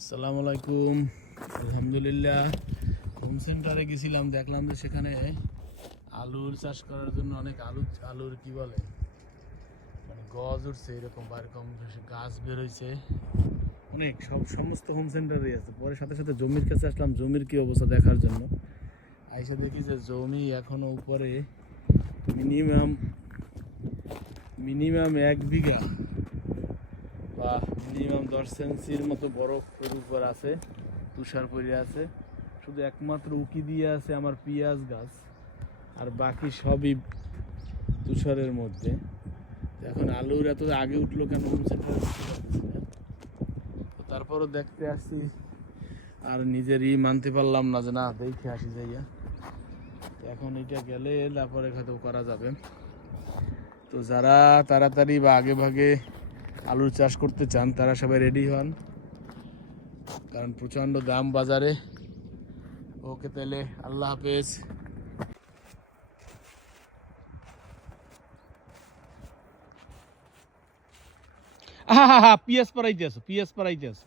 আসসালামু আলাইকুম। আলহামদুলিল্লাহ, হোম সেন্টারে গেছিলাম, দেখলাম যে সেখানে আলুর চাষ করার জন্য অনেক আলুর কি বলে মানে গজ উঠছে, এরকম বা এরকম গাছ বের হয়েছে অনেক। সমস্ত হোম সেন্টারে আছে। পরে সাথে সাথে জমির কাছে আসলাম, জমির কি অবস্থা দেখার জন্য। আইসা দেখি যে জমি এখনো উপরে মিনিমাম মিনিমাম 1 বিঘা বা মিনিমাম 10 সেন্সির মতো বরফের উপর আছে, তুষার পড়ে আছে। শুধু একমাত্র উকি দিয়ে আছে আমার পেঁয়াজ গাছ, আর বাকি সবই তুষারের মধ্যে। এখন আলুর এত আগে উঠলো কেন হোম সেন্টারে বুঝতে পারতেছি না। তো তারপরও দেখতে আসছি, আর নিজেরই মানতে পারলাম না যে না দেখে আসি যাইয়া। এখন এটা গেলে তারপরে হয়তো করা যাবে। তো যারা তাড়াতাড়ি বা আগে ভাগে আলুর চাষ করতে চান তারা সবাই রেডি হন, কারণ প্রচণ্ড দাম বাজারে। ওকে, তাহলে আল্লাহ হাফেজ। হ্যাঁ হ্যাঁ হ্যাঁ, পিএস পারাইতে আছো।